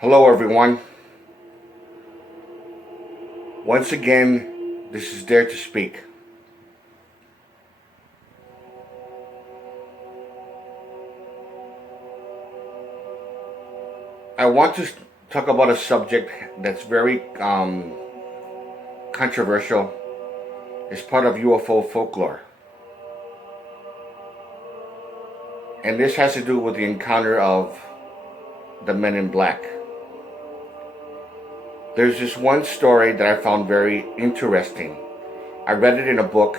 Hello, everyone. Once again, this is Dare to Speak. I want to talk about a subject that's very controversial. It's part of UFO folklore. And this has to do with the encounter of the Men in Black. There's this one story that I found very interesting. I read it in a book,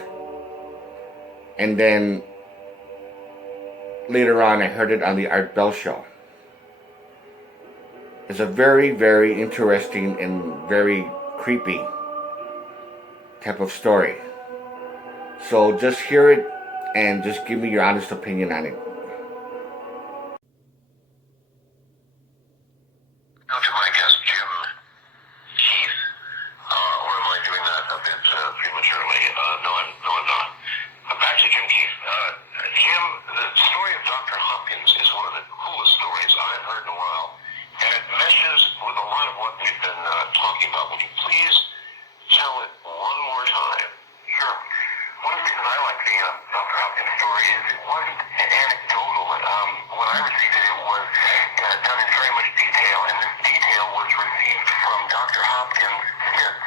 and then later on I heard it on the Art Bell Show. It's a very, very interesting and very creepy type of story. So just hear it and just give me your honest opinion on it. Now to my guest, Jim Keith, or am I doing that a bit prematurely? No, I'm not. Back to Jim Keith. Jim, the story of Dr. Hopkins is one of the coolest stories I've heard in a while, and it meshes with a lot of what we've been talking about. Would you please tell it one more time? Sure. One of the reasons I like the Dr. Hopkins story is it wasn't anecdotal. When I received it, it was done in very much detail, and this detail was received from Dr. Hopkins' kids.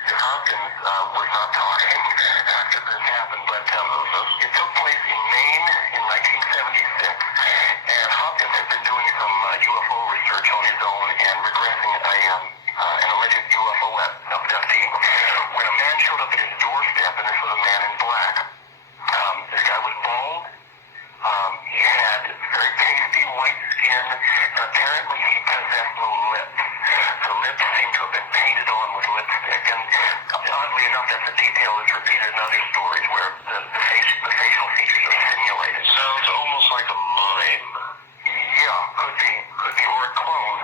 Because Hopkins was not talking after this happened, but it took place in Maine in 1976, and Hopkins had been doing some UFO research on his own and regressing an alleged UFO abductee when a man showed up at his doorstep, and this was a man in black. This guy was bald. He had very pasty white skin, and apparently he possessed no lips. The lips seemed to have been painted on with lipstick, and oddly enough, that's a detail that's repeated in other stories where the facial features are simulated. Sounds almost like a mime. Yeah, could be, or a clone.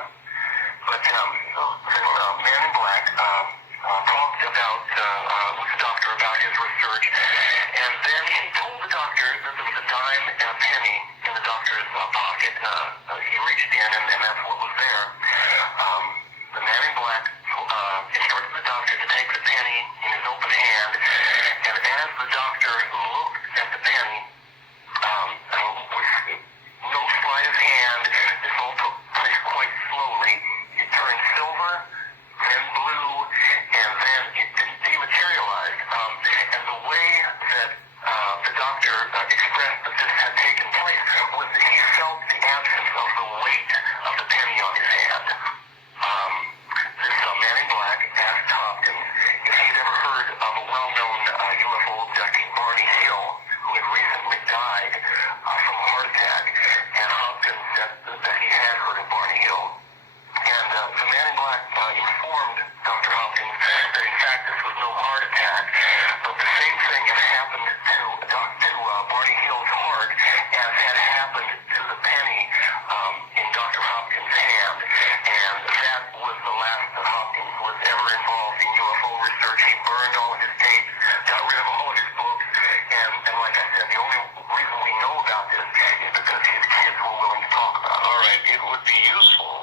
But the man in black talked about with the doctor about his research, and then he told the doctor that there was a dime and a penny in the doctor's pocket. He reached in, and that's what was there. The man in black instructed the doctor to take the penny in his open hand, and as the doctor looked at the penny, with no sleight of hand, this all took place quite slowly. It turned silver, then blue, and then it dematerialized. And the way that the doctor expressed that this had taken place was that he felt the absence of the weight of the penny on his hand. This man in black asked Hopkins if he'd ever heard of a well-known UFO abductee, Barney Hill, who had recently died from a heart attack. And Hopkins said that he had heard of Barney Hill. And the man in black informed Dr. Hopkins that in fact this was no heart attack, but the same thing had happened to Barney Hill's heart as had happened to the penny in Dr. Hopkins' hand. And that was the last that Hopkins was ever involved in UFO research. He burned all of his tapes, got rid of all of his books, and like I said, the only reason we know about this is because his kids were willing to talk about it. All right, it would be useful,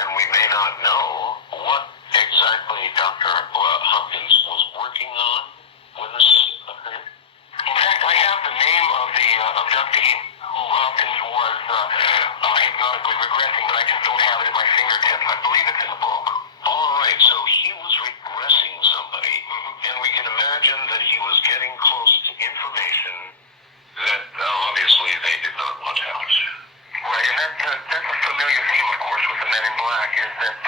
and we may not know what exactly Dr. Hopkins was working on when this occurred. In fact, I have the name of the abductee who Hopkins was hypnotically regressing, but I just don't have it at my fingertips. I believe it's in the book. All right, so he was regressing somebody, and we can imagine that he was getting close to information that obviously they did not want out. Right, and that's a familiar theme, of course, with the Men in Black, is that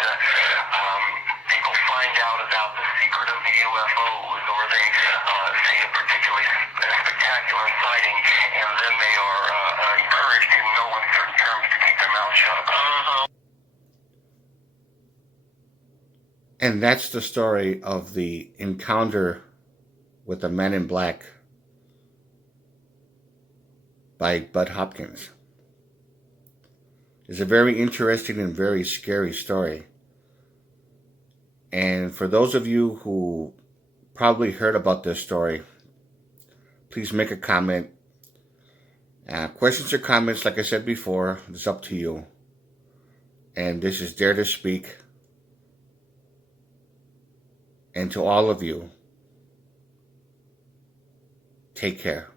people find out about the secret of the UFOs, or they see a particularly spectacular sighting, and then they are encouraged in no uncertain terms to keep their mouth shut. And that's the story of the encounter with the Men in Black by Bud Hopkins. It's a very interesting and very scary story. And for those of you who probably heard about this story, please make a comment. Questions or comments, like I said before, it's up to you. And this is Dare to Speak. And to all of you, take care.